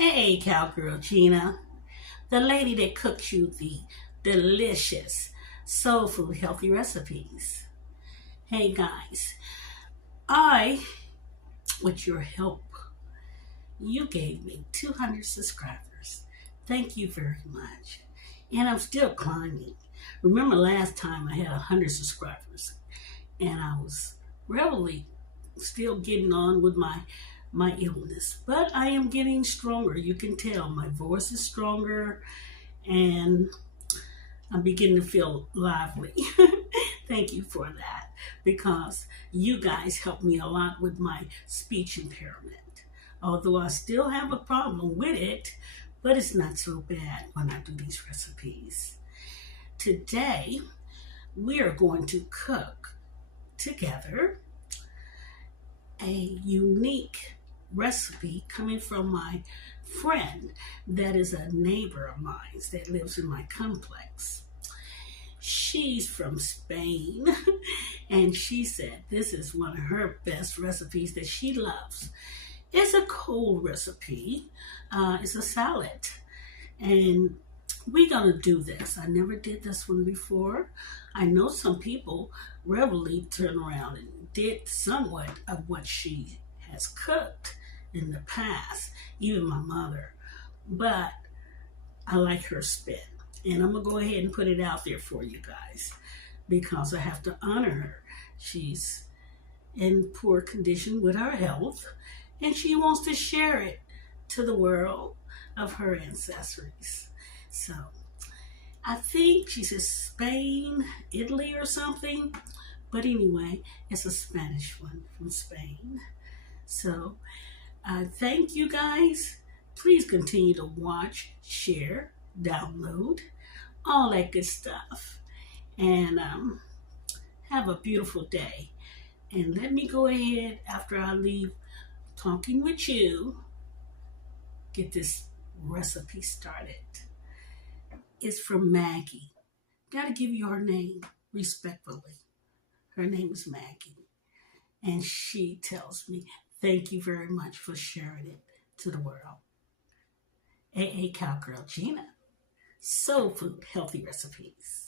Hey, Cowgirl Gina, the lady that cooks you the delicious soul food healthy recipes. Hey guys, I, with your help, you gave me 200 subscribers. Thank you very much. And I'm still climbing. Remember last time I had 100 subscribers and I was really still getting on with my illness, but I am getting stronger. You can tell my voice is stronger and I'm beginning to feel lively. Thank you for that, because you guys helped me a lot with my speech impairment. Although I still have a problem with it, but it's not so bad when I do these recipes. Today, we are going to cook together a unique recipe coming from my friend that is a neighbor of mine that lives in my complex. She's from Spain and she said this is one of her best recipes that she loves. It's a cold recipe. It's a salad, and we're gonna do this. I never did this one before. I know some people readily turn around and did somewhat of what she has cooked in the past, even my mother, but I like her spin, and I'm gonna go ahead and put it out there for you guys because I have to honor her. She's in poor condition with her health, and she wants to share it to the world of her ancestors. So I think she says Spain, Italy or something, but anyway, it's a Spanish one from Spain. So thank you guys. Please continue to watch, share, download, all that good stuff. And have a beautiful day. And let me go ahead, after I leave talking with you, get this recipe started. It's from Maggie. Gotta give you her name respectfully. Her name is Maggie. And she tells me, thank you very much for sharing it to the world. AA Cowgirl Gina, soul food healthy recipes.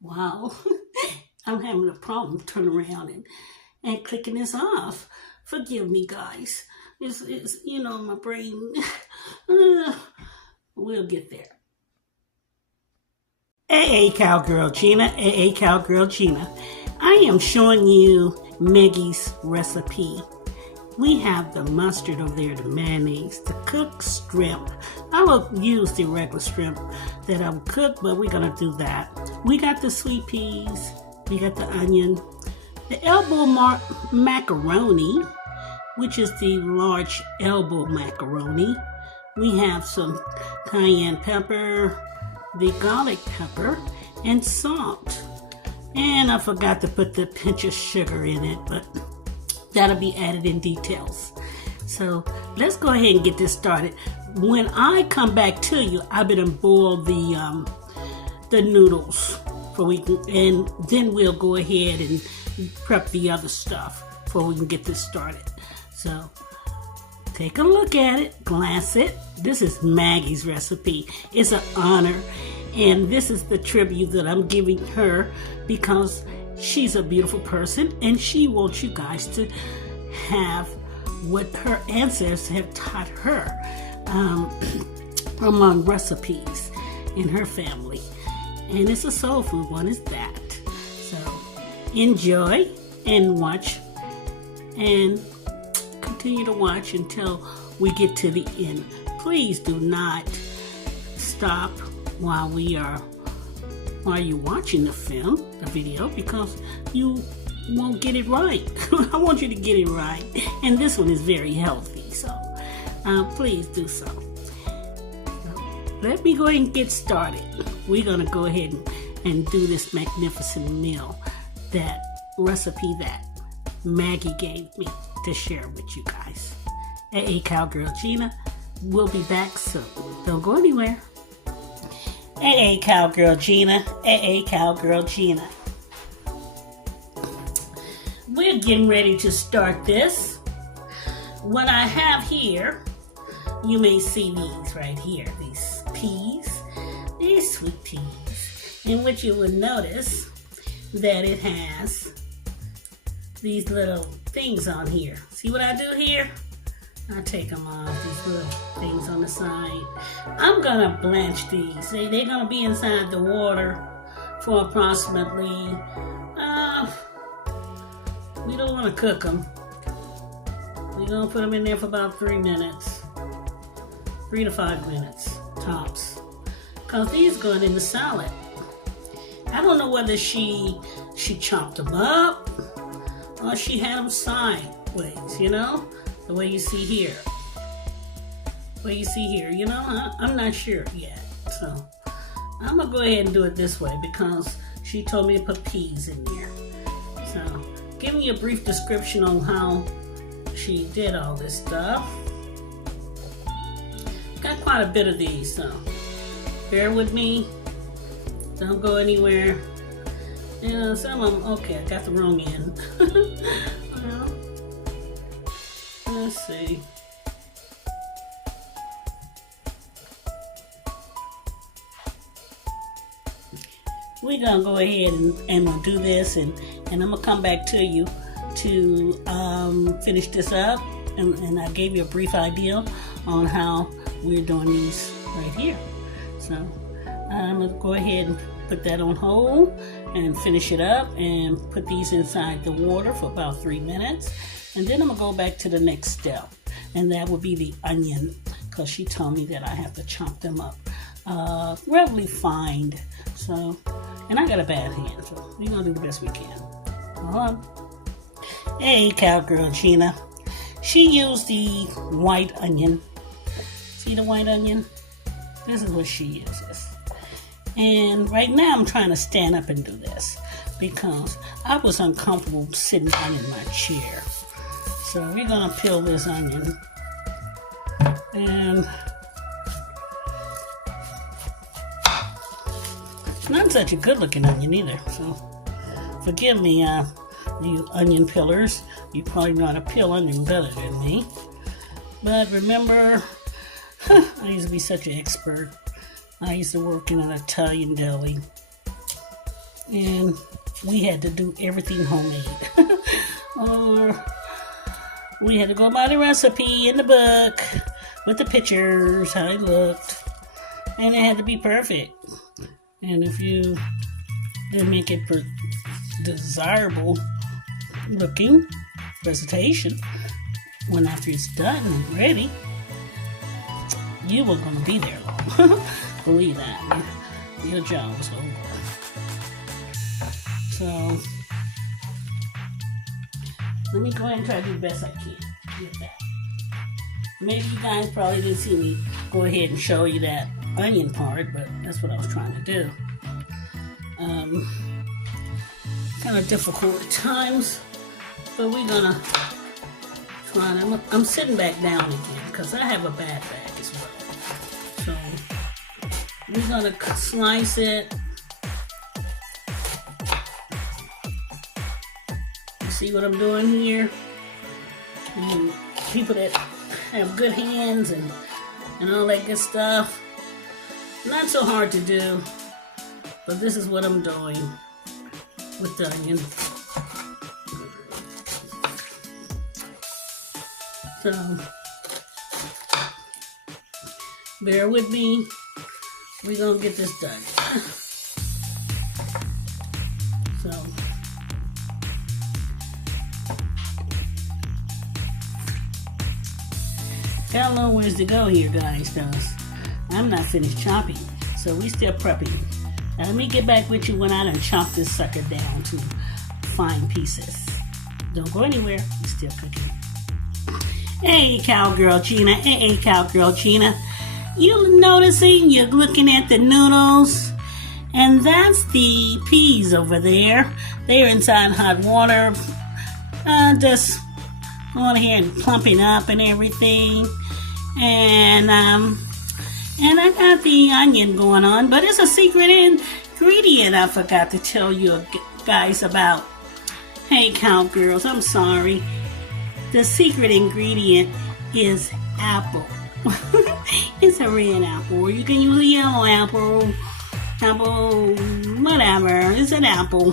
Wow, I'm having a problem turning around and clicking this off. Forgive me, guys. It's my brain. We'll get there. AA Cowgirl Gina, AA Cowgirl Gina. I am showing you Maggie's recipe. We have the mustard over there, the mayonnaise, the cooked shrimp. I will use the regular shrimp that I will cook, but we're going to do that. We got the sweet peas. We got the onion. The elbow macaroni, which is the large elbow macaroni. We have some cayenne pepper, the garlic pepper, and salt. And I forgot to put the pinch of sugar in it, but that'll be added in details. So let's go ahead and get this started. When I come back to you, I better boil the noodles and then we'll go ahead and prep the other stuff before we can get this started. So take a look at it, glance it. This is Maggie's recipe. It's an honor, and this is the tribute that I'm giving her because she's a beautiful person and she wants you guys to have what her ancestors have taught her among recipes in her family. And it's a soul food one, is that. So enjoy and watch and continue to watch until we get to the end. Please do not stop while you're watching the video, because you won't get it right. I want you to get it right. And this one is very healthy, so please do so. Let me go ahead and get started. We're going to go ahead and do this magnificent meal, that recipe that Maggie gave me to share with you guys. AA Cowgirl Gina, we'll be back soon. Don't go anywhere. Hey, Cowgirl Gina. Hey, Cowgirl Gina. We're getting ready to start this. What I have here, you may see these right here, these peas, these sweet peas. And what you would notice that it has these little things on here. See what I do here? I take them off, these little things on the side. I'm gonna blanch these. They're gonna be inside the water for approximately, we don't wanna cook them. We're gonna put them in there for about 3 minutes. 3 to 5 minutes, tops. Cause these going in the salad. I don't know whether she chopped them up or she had them sideways, you know? The way you see here. You know? I'm not sure yet. So, I'm gonna go ahead and do it this way because she told me to put peas in there. So, give me a brief description on how she did all this stuff. Got quite a bit of these, so bear with me. Don't go anywhere. You know, some of them, okay, I got the wrong end. Well, let's see. We're gonna go ahead and we'll do this, and I'm gonna come back to you to finish this up. And I gave you a brief idea on how we're doing these right here. So I'm gonna go ahead and put that on hold and finish it up and put these inside the water for about 3 minutes. And then I'm gonna go back to the next step, and that will be the onion, because she told me that I have to chop them up relatively fine. So, and I got a bad hand, so we're gonna do the best we can. Hey, Cowgirl Gina. She used the white onion. See the white onion? This is what she uses. And right now I'm trying to stand up and do this because I was uncomfortable sitting down in my chair. So we're gonna peel this onion. And not such a good looking onion either. So forgive me, you onion peelers. You probably know how to peel onion better than me. But remember, I used to be such an expert. I used to work in an Italian deli. And we had to do everything homemade. Or we had to go by the recipe in the book with the pictures, how it looked. And it had to be perfect. And if you didn't make it desirable looking presentation, when after it's done and ready, you were going to be there long. Believe that. Your job was over. So, let me go ahead and try to do the best I can with that. Maybe you guys probably didn't see me go ahead and show you that onion part, but that's what I was trying to do. Kind of difficult at times, but we're gonna try. I'm sitting back down again because I have a bad back as well. So we're gonna slice it. You see what I'm doing here? And people that have good hands and all that good stuff, not so hard to do, but this is what I'm doing with the onion. So, bear with me. We're gonna get this done. So, got a long ways to go here, guys, because I'm not finished chopping, so we still prepping. Now let me get back with you when I done chop this sucker down to fine pieces. Don't go anywhere, we're still cooking. Hey, Cowgirl Gina. Hey, Cowgirl Gina. You noticing you're looking at the noodles? And that's the peas over there. They're inside hot water. Just going here and plumping up and everything. And I got the onion going on, but it's a secret ingredient I forgot to tell you guys about. Hey, Cowgirls, I'm sorry. The secret ingredient is apple. It's a red apple, or you can use a yellow apple, whatever. It's an apple.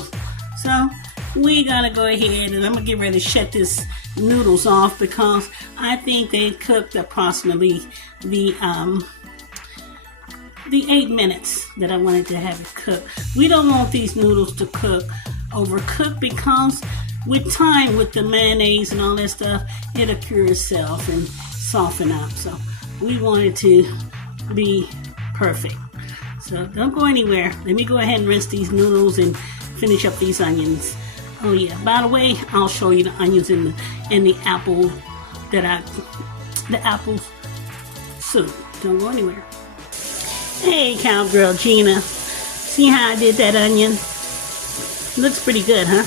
So we gotta go ahead, and I'm gonna get ready to shut this noodles off because I think they cooked approximately the 8 minutes that I wanted to have it cook. We don't want these noodles to cook overcooked because with time, with the mayonnaise and all that stuff, it'll cure itself and soften up. So we want it to be perfect. So don't go anywhere. Let me go ahead and rinse these noodles and finish up these onions. Oh yeah, by the way, I'll show you the onions and the apple the apple soup. Don't go anywhere. Hey, Cowgirl Gina. See how I did that onion? Looks pretty good, huh?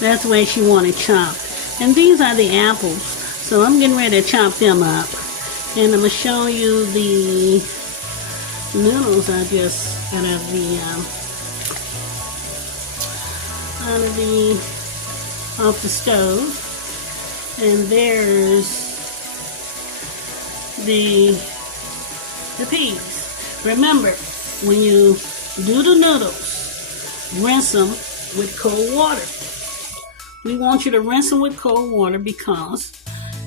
That's the way she wanted chopped. And these are the apples. So I'm getting ready to chop them up. And I'm going to show you the noodles I just out of off the stove. And there's the peas. Remember, when you do the noodles, rinse them with cold water. We want you to rinse them with cold water because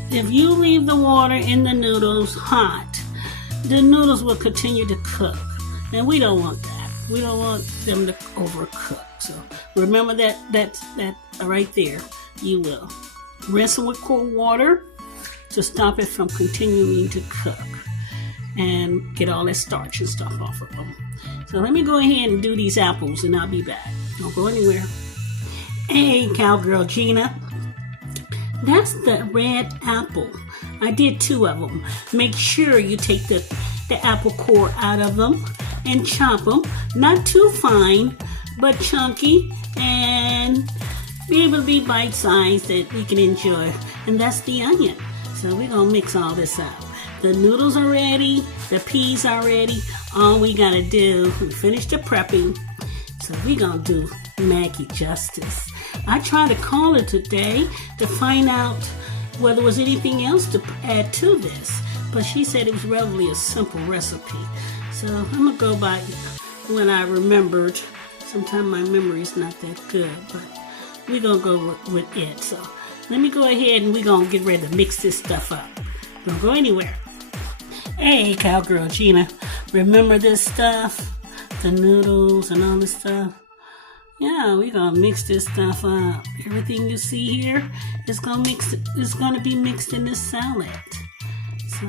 if you leave the water in the noodles hot, the noodles will continue to cook. And we don't want that. We don't want them to overcook. So remember that right there. You will rinse them with cold water to stop it from continuing to cook and get all that starch and stuff off of them. So let me go ahead and do these apples and I'll be back. Don't go anywhere. Hey, Cowgirl Gina. That's the red apple. I did 2 of them. Make sure you take the apple core out of them and chop them. Not too fine, but chunky and be able to be bite-sized that we can enjoy. And that's the onion. So we're going to mix all this up. The noodles are ready. The peas are ready. All we got to do, we finished the prepping. So we're going to do Maggie justice. I tried to call her today to find out whether there was anything else to add to this. But she said it was relatively a simple recipe. So I'm going to go by what I remembered. Sometimes my memory's not that good, but we're going to go with it. So let me go ahead and we're going to get ready to mix this stuff up. Don't go anywhere. Hey, Cowgirl Gina. Remember this stuff? The noodles and all this stuff? Yeah, we're going to mix this stuff up. Everything you see here is going to be mixed in this salad. So,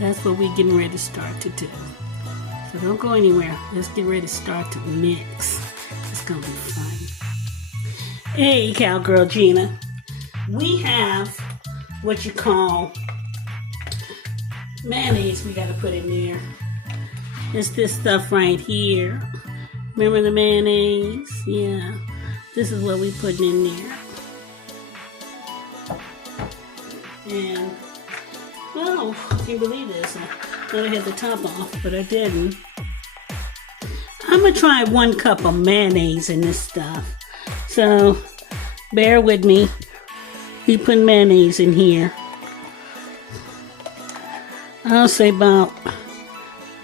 that's what we're getting ready to start to do. So don't go anywhere. Let's get ready to start to mix. It's going to be fun. Hey, Cowgirl Gina. We have what you call mayonnaise we got to put in there. It's this stuff right here. Remember the mayonnaise? Yeah. This is what we put in there. And, well, I can't believe this. I thought I had the top off, but I didn't. I'm going to try 1 cup of mayonnaise in this stuff. So, bear with me. We put mayonnaise in here. I'll say about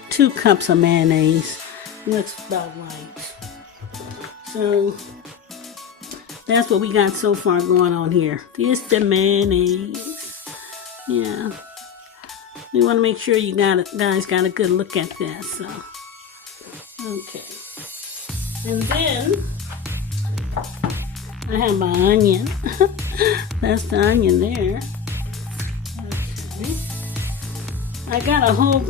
2 cups of mayonnaise. Looks about right. So that's what we got so far going on here. This the mayonnaise. Yeah. We want to make sure you guys got a good look at this. So okay. And then I have my onion. That's the onion there. Okay. I got a whole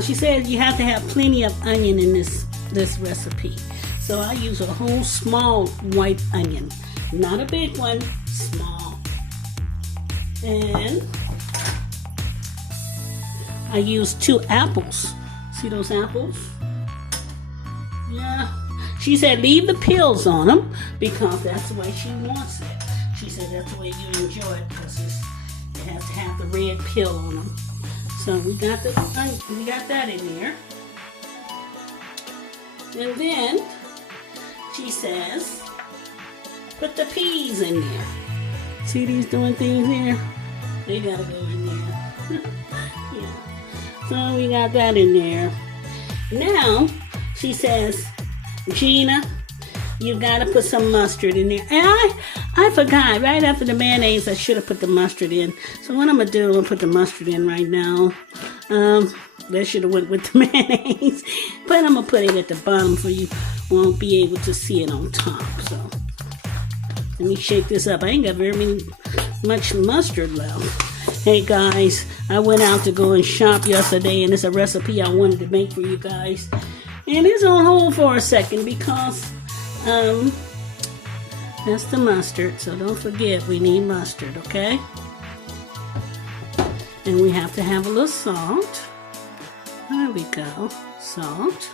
she said you have to have plenty of onion in this recipe. So I use a whole small white onion. Not a big one, small. And I use 2 apples. See those apples? Yeah. She said leave the peels on them because that's the way she wants it. She said that's the way you enjoy it because it has to have the red peel on them. So we got that in there. And then she says, put the peas in there. See these doing things here? They gotta go in there. Yeah. So we got that in there. Now she says, Gina, you gotta put some mustard in there. And I forgot, right after the mayonnaise, I should have put the mustard in. So what I'm gonna do, I'm gonna put the mustard in right now. That should have went with the mayonnaise. But I'm gonna put it at the bottom so you won't be able to see it on top. So let me shake this up. I ain't got much mustard left. Hey guys, I went out to go and shop yesterday, and it's a recipe I wanted to make for you guys. And it's on hold for a second because that's the mustard. So don't forget, we need mustard, okay? And we have to have a little salt. There we go, salt.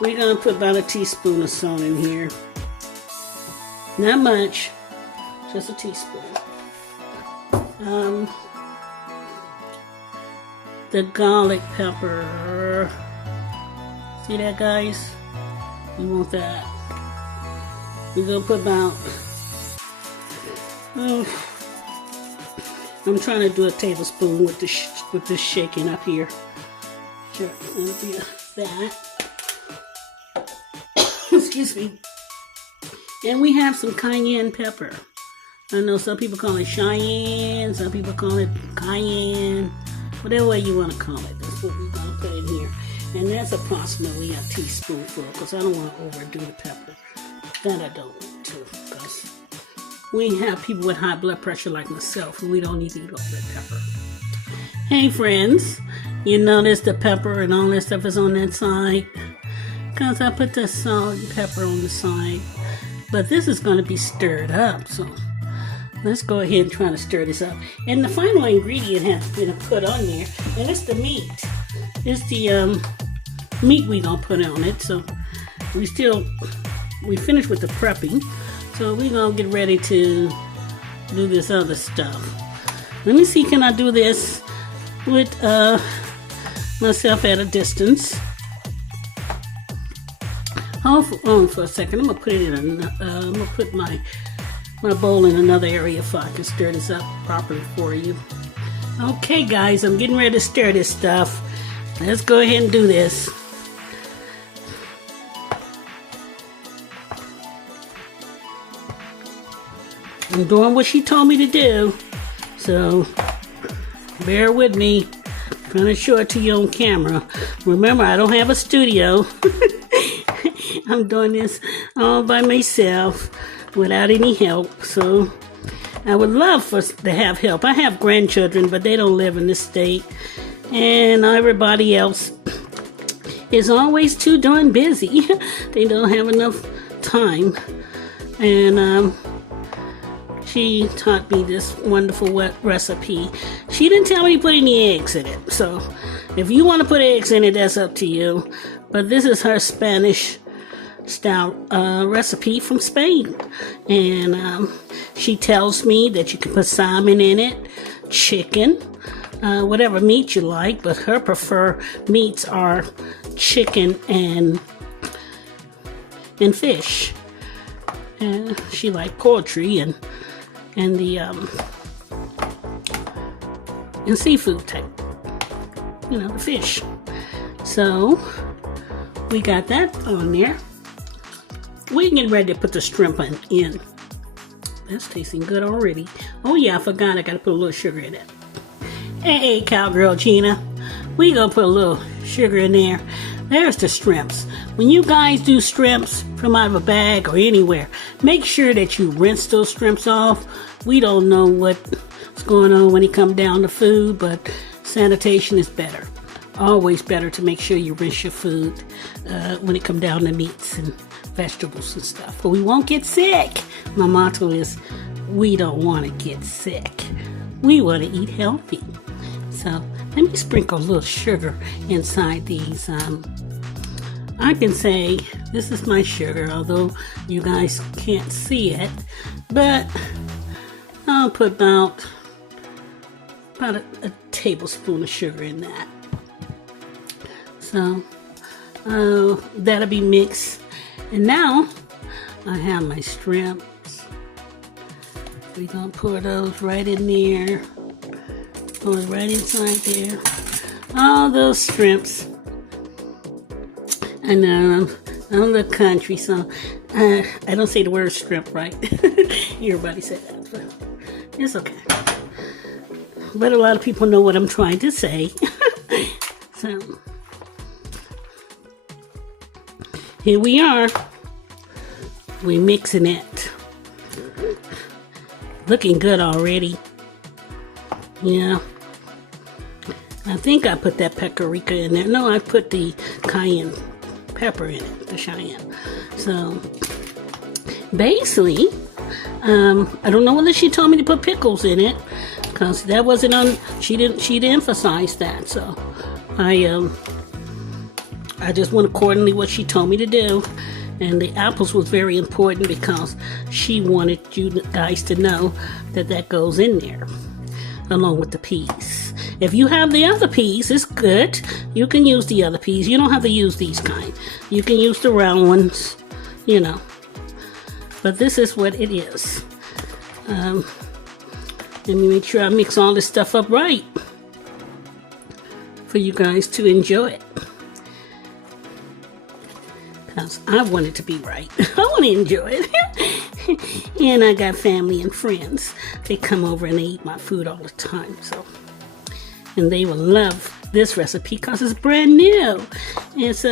We're gonna put about a teaspoon of salt in here. Not much, just a teaspoon. The garlic pepper. See that, guys? You want that? We're gonna put about, I'm trying to do a tablespoon with this shaking up here. Sure, that'll be that. Excuse me. And we have some cayenne pepper. I know some people call it Cheyenne, some people call it cayenne. Whatever way you want to call it, that's what we're going to put in here. And that's approximately a teaspoonful because I don't want to overdo the pepper. That I don't want to because we have people with high blood pressure like myself and we don't need to eat all that pepper. Hey friends, you notice the pepper and all that stuff is on that side? Because I put the salt and pepper on the side. But this is going to be stirred up, so let's go ahead and try to stir this up. And the final ingredient has been put on there, and it's the meat. It's the meat we're going to put on it. So we finished with the prepping, so we're going to get ready to do this other stuff. Let me see, can I do this with myself at a distance? Hold on for a second. I'm gonna put it in. I'm gonna put my bowl in another area so I can stir this up properly for you. Okay, guys, I'm getting ready to stir this stuff. Let's go ahead and do this. I'm doing what she told me to do, so bear with me. I'm trying to show it to you on camera. Remember, I don't have a studio. I'm doing this all by myself without any help, so I would love to have help. I have grandchildren, but they don't live in this state, and everybody else is always too darn busy. They don't have enough time, and she taught me this wonderful recipe. She didn't tell me to put any eggs in it, so if you want to put eggs in it, that's up to you, but this is her Spanish style recipe from Spain, and she tells me that you can put salmon in it, chicken, whatever meat you like, but her preferred meats are chicken and fish, and she likes poultry and the and seafood type, the fish. So we got that on there. We're getting ready to put the shrimp in. That's tasting good already. Oh yeah, I forgot I gotta put a little sugar in it. Hey, Cowgirl Gina, we gonna put a little sugar in there. There's the shrimps. When you guys do shrimps from out of a bag or anywhere, make sure that you rinse those shrimps off. We don't know what's going on when it comes down to food, but sanitation is better. Always better to make sure you rinse your food when it comes down to meats and vegetables and stuff. But we won't get sick. My motto is, we don't want to get sick. We want to eat healthy. So let me sprinkle a little sugar inside these. I can say this is my sugar, although you guys can't see it. but I'll put about a tablespoon of sugar in that. So that'll be mixed. And now I have my shrimps. We're gonna pour those right in there. Pour it right inside there. All those shrimps. I know I'm a little country, so I don't say the word shrimp right. Everybody said that, but it's okay. But a lot of people know what I'm trying to say. So here we are. We're mixing it. Looking good already. Yeah. I think I put that paprika in there. No, I put the cayenne pepper in it, the cheyenne. So basically, I don't know whether she told me to put pickles in it, because that wasn't on. She didn't emphasize that. So I just went accordingly what she told me to do. And the apples was very important because she wanted you guys to know that that goes in there along with the peas. If you have the other peas, it's good. You can use the other peas. You don't have to use these kind. You can use the round ones, you know. But this is what it is. Let me make sure I mix all this stuff up right for you guys to enjoy it. Because I want it to be right. I want to enjoy it. And I got family and friends. They come over and they eat my food all the time. So, and they will love this recipe because it's brand new. It's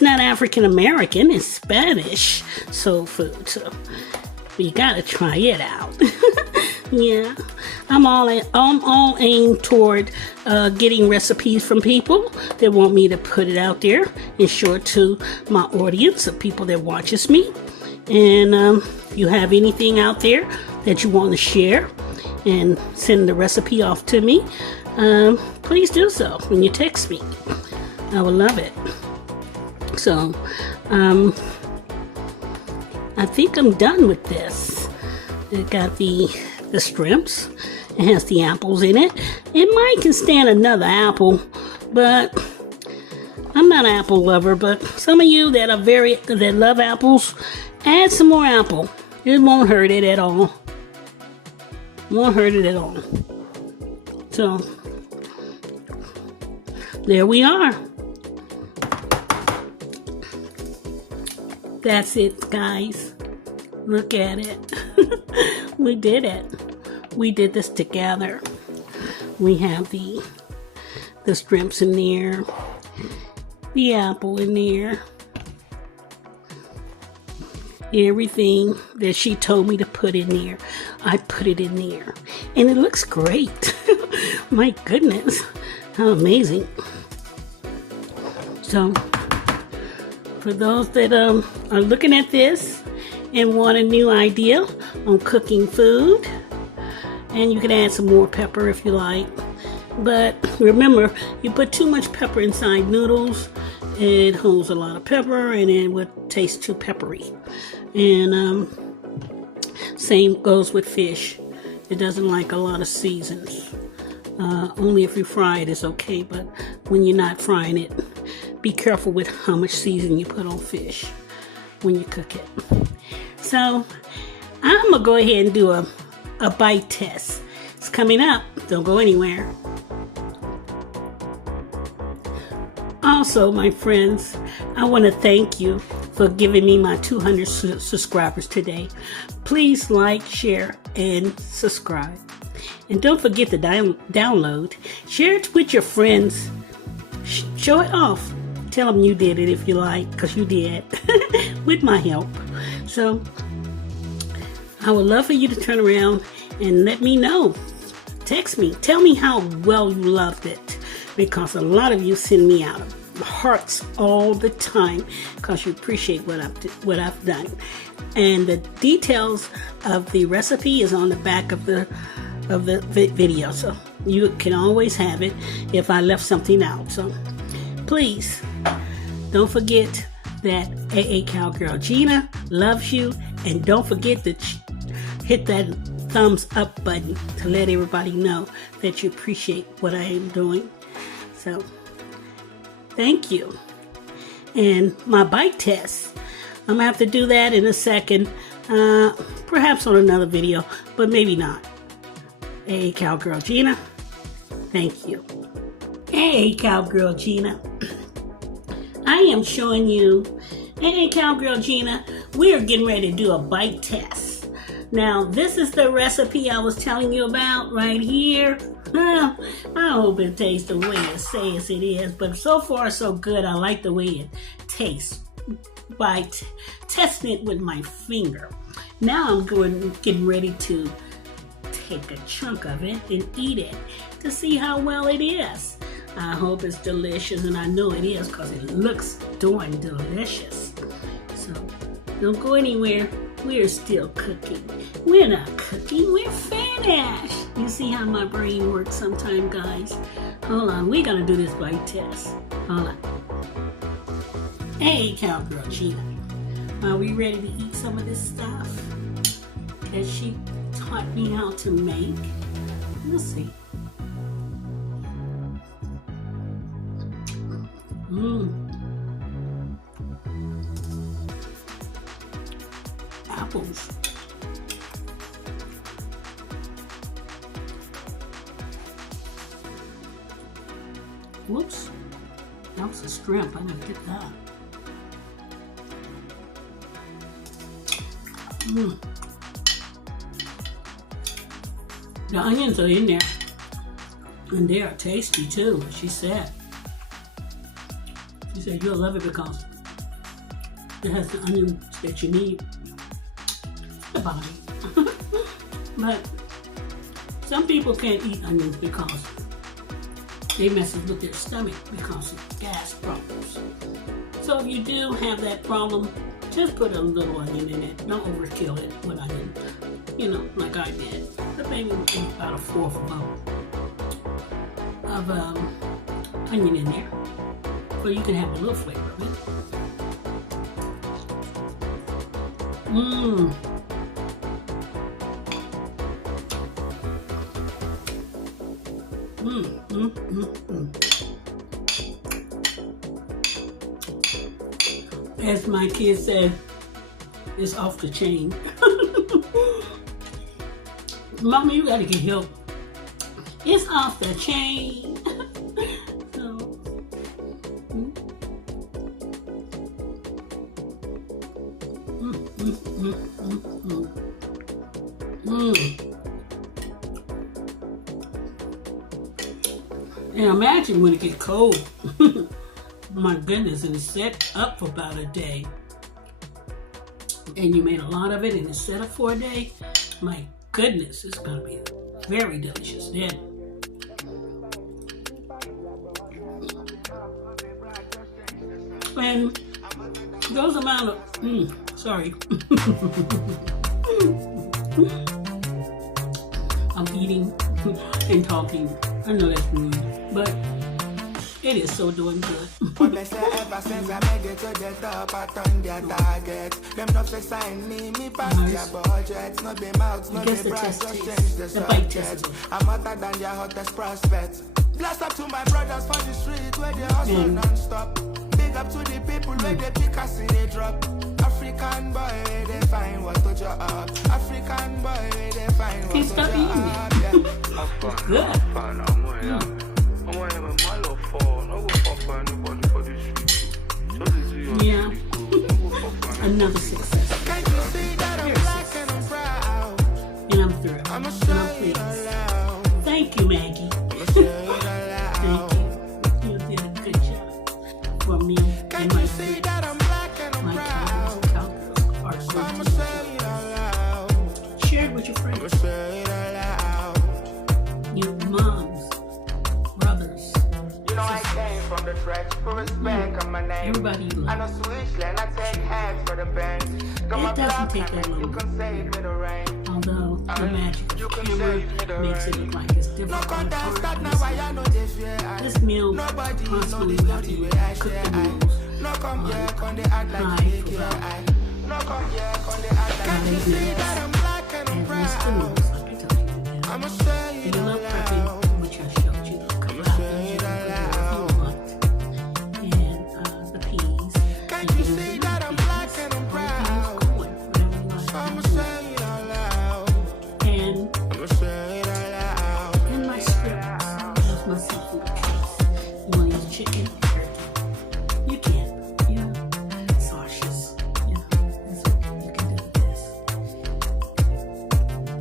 not African American. It's Spanish soul food. So you gotta try it out. Yeah, I'm all aimed toward getting recipes from people that want me to put it out there and show it to my audience of people that watches me. And if you have anything out there that you want to share and send the recipe off to me, please do so when you text me. I would love it. So I think I'm done with this. It got the shrimps. It has the apples in it. It might can stand another apple, but I'm not an apple lover. But some of you that love apples, add some more apple. It won't hurt it at all. Won't hurt it at all. So there we are. That's it, guys. Look at it. We did it. We did this together. We have the shrimps in there, the apple in there, everything that she told me to put in there, I put it in there. And it looks great. My goodness, how amazing. So, for those that are looking at this and want a new idea on cooking food, and you can add some more pepper if you like. But remember, you put too much pepper inside noodles, it holds a lot of pepper and it would taste too peppery. And same goes with fish. It doesn't like a lot of seasons. Only if you fry it is okay, but when you're not frying it, be careful with how much seasoning you put on fish when you cook it. So I'm gonna go ahead and do a bite test. It's coming up. Don't go anywhere. Also, my friends, I want to thank you for giving me my 200 subscribers today. Please like, share, and subscribe. And don't forget to download. Share it with your friends. Show it off. Tell them you did it if you like, because you did. With my help. So, I would love for you to turn around and let me know. Text me. Tell me how well you loved it. Because a lot of you send me out hearts all the time because you appreciate what I've done. And the details of the recipe is on the back of the video. So you can always have it if I left something out. So please don't forget that AA Cowgirl Gina loves you. And don't forget to hit that thumbs up button to let everybody know that you appreciate what I am doing. So, thank you. And my bite test, I'm gonna have to do that in a second, perhaps on another video, but maybe not. Hey, Cowgirl Gina, thank you. Hey, Cowgirl Gina, I am showing you. Hey, Cowgirl Gina, we are getting ready to do a bite test. Now, this is the recipe I was telling you about right here. I hope it tastes the way it says it is, but so far so good. I like the way it tastes by testing it with my finger. Now I'm getting ready to take a chunk of it and eat it to see how well it is. I hope it's delicious, and I know it is because it looks darn delicious. So don't go anywhere. We're still cooking. We're not cooking, we're finished. You see how my brain works sometimes, guys? Hold on, we're gonna do this bite test. Hold on. Hey, Cowgirl Gina, are we ready to eat some of this stuff that she taught me how to make? We'll see. Apples. Whoops. That was a shrimp. I didn't get that. The onions are in there. And they are tasty too, she said. She said you'll love it because it has the onions that you need for the body. But some people can't eat onions because they messes with their stomach because of gas problems. So if you do have that problem, just put a little onion in it. Don't overkill it with onion. You know, like I did. But maybe about a fourth of onion in there. So you can have a little flavor of it. As my kids said, it's off the chain. Mommy, you gotta get help. It's off the chain. And imagine when it gets cold. My goodness, and it's set up for about a day. And you made a lot of it and it's set up for a day. My goodness, it's gonna be very delicious then. And those amount of, sorry. I'm eating and talking. I know that's rude, but it is so doing good. Ever since I made it to the top, I turned their targets. Them not say sign me pass their budgets. No be mouths, no be brass, just change the subject. I'm hotter than their hottest prospects. Blast up to my brothers for the street where they hustle non-stop. Big up to the people where they pick us in they drop. African boy, they find what to draw up. African boy, they find what to draw up. Good. Yeah. Another success. Can't you see that I'm black and I'm proud? And I'm through. I'm and I'm pleased. Thank you, Maggie. Thank you. You did a good job for me and my see that I'm black and I'm proud? Cowgirls are so share it with your friends. Your moms, brothers. You know I came from the stretch for respect on my name. Everybody you I know love. Switchland, I take hands for the bank. It doesn't take that long. You can save me the rain. Although the magic of humor makes it look like it's different. No contest that now I know this fear. This meal possibly have to cook the meals no come here, come they act like high for no come here, come they act like about 8 minutes that I'm black and I'm proud. it's the noodles, like I told you. I'ma say And it you out love loud. prepping, which I showed you. I'ma say it out loud. And the peas. Can't you see that I'm black and I'm proud? I'ma say it out loud. And I'ma say it out loud. in my strips, there's my seafood treats. You want to use chicken, turkey? You can. You know, sausages. You know, that's what you can do with this.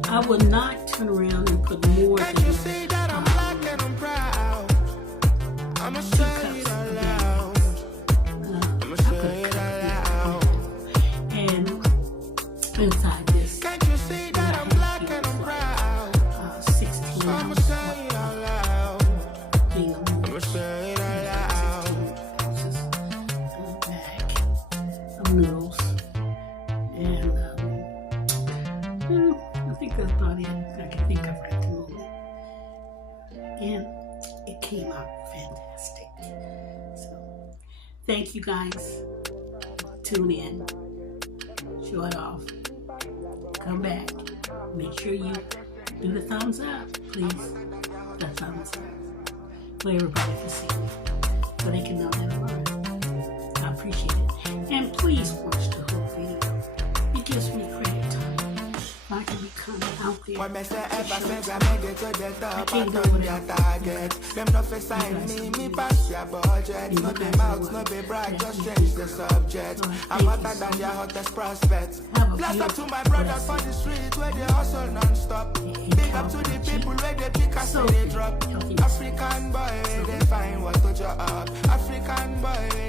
I would not turn around and put more Can't than you see that I'm black and I'm proud? I'ma say it out loud. I'ma say it out loud. and inside this. Can't you see that I'm black and I'm proud? 16 I'ma ounce say it out loud. thing of I'ma say it out loud. 16 ounces bag of noodles. And I think that's about it I can think of right at the moment. And it came out fantastic. So thank you guys. Tune in. Show it off. Come back. Make sure you do the thumbs up, please. The thumbs up. So everybody can see me. So they can know that I'm on. I appreciate it. And please watch the whole video. It gives me credit time. I can be coming out there. What me say ever to show since I time. made it to the top, I can't do turn without their target. Them no fi sign me pass your budget. You No guys be are mouth, what? no be brag, Yeah, just yeah. change the subject. Lord, I'm thank you hotter so than your much. hottest prospects. Have a Bless up to beautiful, my brothers blessed for the streets where they hustle non-stop. Big up to the people where they pick us So and they drop. healthy. African boy, they find what to your up. African boy.